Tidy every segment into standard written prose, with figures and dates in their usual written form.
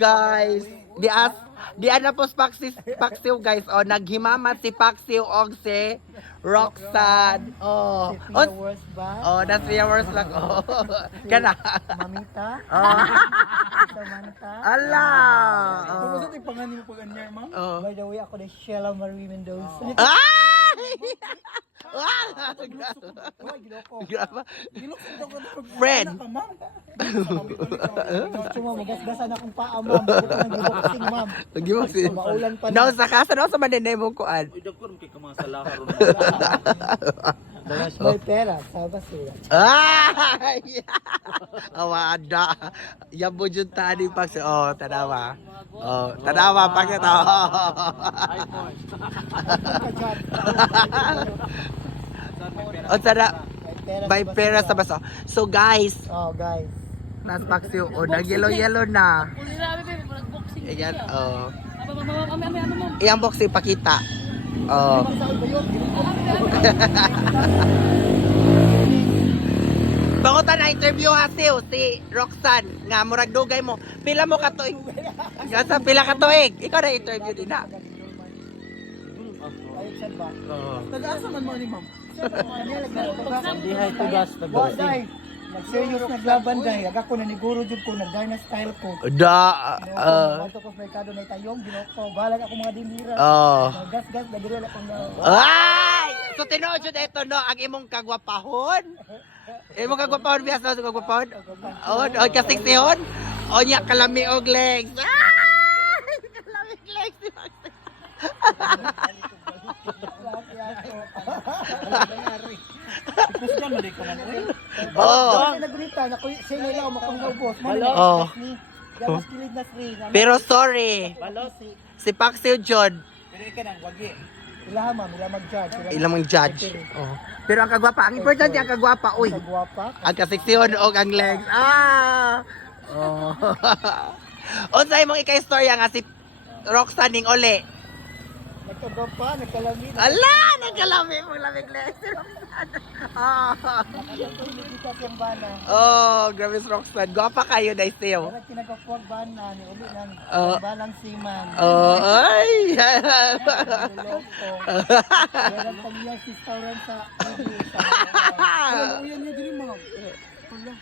Guys, di ana po Paxiw guys. Oh, naghimamat si Paxiw og si Roxanne. Oh. Worst ba? Oh, that's the worst lang. Oh. Kana. Mamita? Oh. Samantha? Ala. Kung Oh. gusto tayo panganin mo pag anyar, ma'am? Oh. By the way, ako na Sheila Marie Mendoza. Ay! Ah! Uy, giloko. Grabe. Ginukod daw ka na pag Friend. anak ka, ma'am. Ginukod Chuma, magasgasan akong paa, ma'am. Bago ko nang giboxing, ma'am. Lagi mo si. Maulan pa Now na. sa kasa no sa manenay mo kuan. Uy, dagkon, kay kamasalaha ron. Dalas may pera, sabas sila. Ay! Awada. Yabo jud tani pag oh, tanawa. Oh, tanawa pag ito. Oh, tara. By pera sa baso. So guys, Oh, guys. nas paksiw o nag-yellow na. Ayan, oh. Iyang boxing pakita. Oh. Pangutan na interview ha si Roxanne nga murag dugay mo. Pila mo ka tuig? Gasa pila ka tuig? Ikaw na interview din ha. Oo. Nag-asa man mo ni ma'am. Dihay tugas na boxing. Nag-serious naglaban dahil ako na niguro jud ko nagday na style ko. Da Wato ko merkado na itayong ginoko. Balag ako mga dinira. oh. Gas-gas nagirela ko na. Ay! So tinuod jud ito no ang imong kagwapahon. Imong kagwapahon bias sa kagwapahon. Oh, kasiksihon. O nya kalami og legs. Ay! Kalami og legs. Kusgan mo di ka man. Oh. Kasi nagrita na ko siya nila ako makapangubos. Oh. Gawas kilid na free. Pero sorry, si Paxiw Jod, Pero ka nang wagi. Ilaha ma'am, ila mag-judge. ilang mang judge. Oh. Pero ang kagwapa, ang importante ang kagwapa, uy. Kagwapa. Ang kasiksyon o ang legs. Ah! Oh. Unsay mong ika-istorya nga si Roxanne ning Ole. Nagkagwapa, nagkalamit. Ala, nagkalami mong lamig legs si Roxanne. Ah. Nakakita siyang bana. Oh, grabe si Roxanne. Gwapa kayo, dahil siyo. Wala kinagkapuag bana ni uli lang. Oh. Balang siman. Oh, ay. Loko. Wala kanyang restaurant sa Uyan niya diri, ma'am. Wala.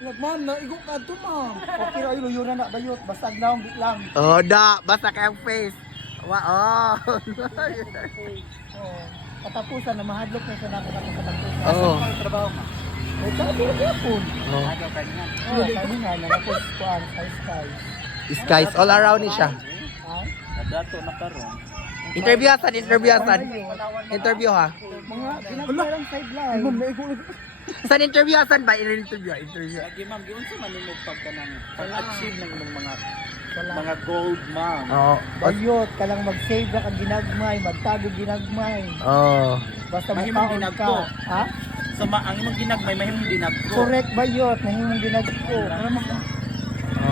Wala, ma'am, naigo ka to, ma'am. Okay ra yun na bayot basta agnaong biglang. Oh, da. Basta kayang face. Oh. Oh. Katapusan na mahadlok na sa nakakatapusan. Oh. Ang trabaho ka. Eh, sabi ko yapon. Oh. Oh, kami nga na napos ko ang sky. Skies all around ni siya. Ha? Dato na karon. Interview asan, interview asan. Interview ha. Mga ginagparang sideline. Ma'am, naigo na. San interview asan ba? Interview. Lagi, ma'am, giun sa manimog pagka ng pag-achieve ng mga gold, ma'am. Oh. Bayot, kalang mag-save na kang ginagmay, magtago ginagmay. Oh. Basta Mahimong magtaon ginagko. ka. Ha? Sa ang imong ginagmay, mahimong dinagko. Correct bayot, nahimong ginagko.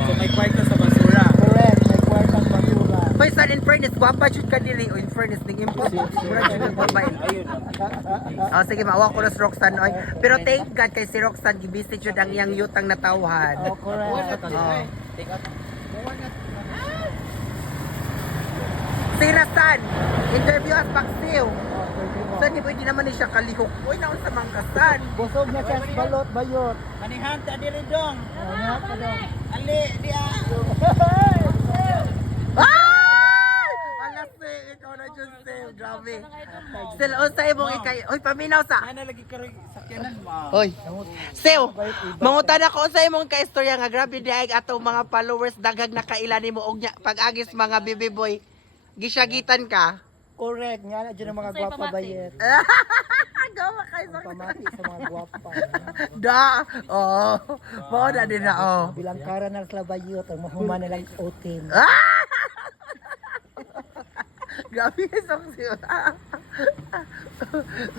So may kwarto sa basura. Correct, may kwartang basura. Hoy, san in fairness, guwapa jud ka dili. O in fairness, ning impo. Mura jud ang babae. Ayun. Oh, sige, maawa ko na si Roxanne. Oy. Pero thank God kay si Roxanne, gibisit jud ang iyang yutang natawhan. Oh, correct. Oh. Sina San, interview as Paxiw. San, di pwede naman ni siya kalihok. Uy, naon sa mangkasan. Busog na siya sa balot, bayot. Manihan ta diri dong. Oh, nga pa daw. Ali, dia. Ay! Wala si, ikaw na dyan, Steve. Grabe. Still, unsa imong ikay. Uy, paminaw sa. Ana lagi karoy sakyanan, ma'am. Oy. Sew, mangutan ako sa imong kaistorya nga grabe diay atong mga followers daghag nakailan nimo og pag-agis mga baby boy. Gisyagitan ka. Correct, nga na dyan ang mga gwapa bayet. Gawa kay sa Pamati sa mga gwapa. da. Oh. Mao na din na oh. Bilang kara na sila bayot, ang mahuman nilang otin. Ah! Grabe kay Soxy. Ito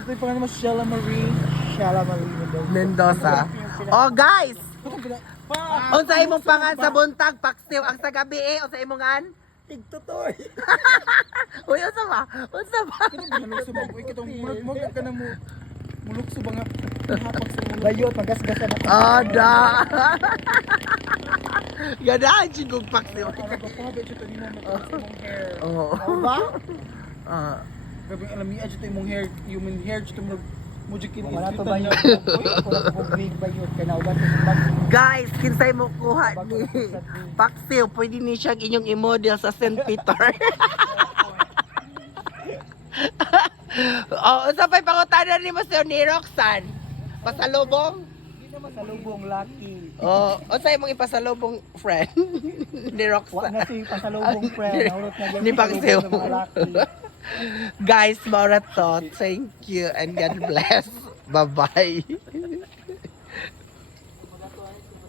yung pangalan mo, Sheila Marie. Shala Marie Mendoza. Mendoza. Oh guys, Pa! unsa imong pangan sa buntag Paxiw ang sa gabi unsa imong an? Tigtutoy. Uy, unsa ba? Unsa ba? Kano ba nalukso ba? Uy, kitong mulok ka na mo. Mulukso ba nga? Bayot, magasgasan ako. Ada. Ganahan sigong paksi. Nagpapahabit siya ito mong hair. Oo. Ano ba? Ah. Grabe ang alamian siya ito yung hair, human hair siya ito mo jikin. Wala to bayot. Ako na ko big bayot kay nauban ko sa bag. Guys, kinsay mo kuha ni Paksiw, pwede ni siyang inyong i-model sa St. Peter. Oh, sa pa'y pangutanan ni mo siya ni Roxanne. Pasalubong? Hindi naman sa lubong lucky. Oh, o sa'yo mong ipasalubong friend ni Wa Roxanne. na si pasalubong friend. Naulot na Ni Paksiw. ng mga lucky. Guys, maura to. Thank you and God bless. Bye-bye.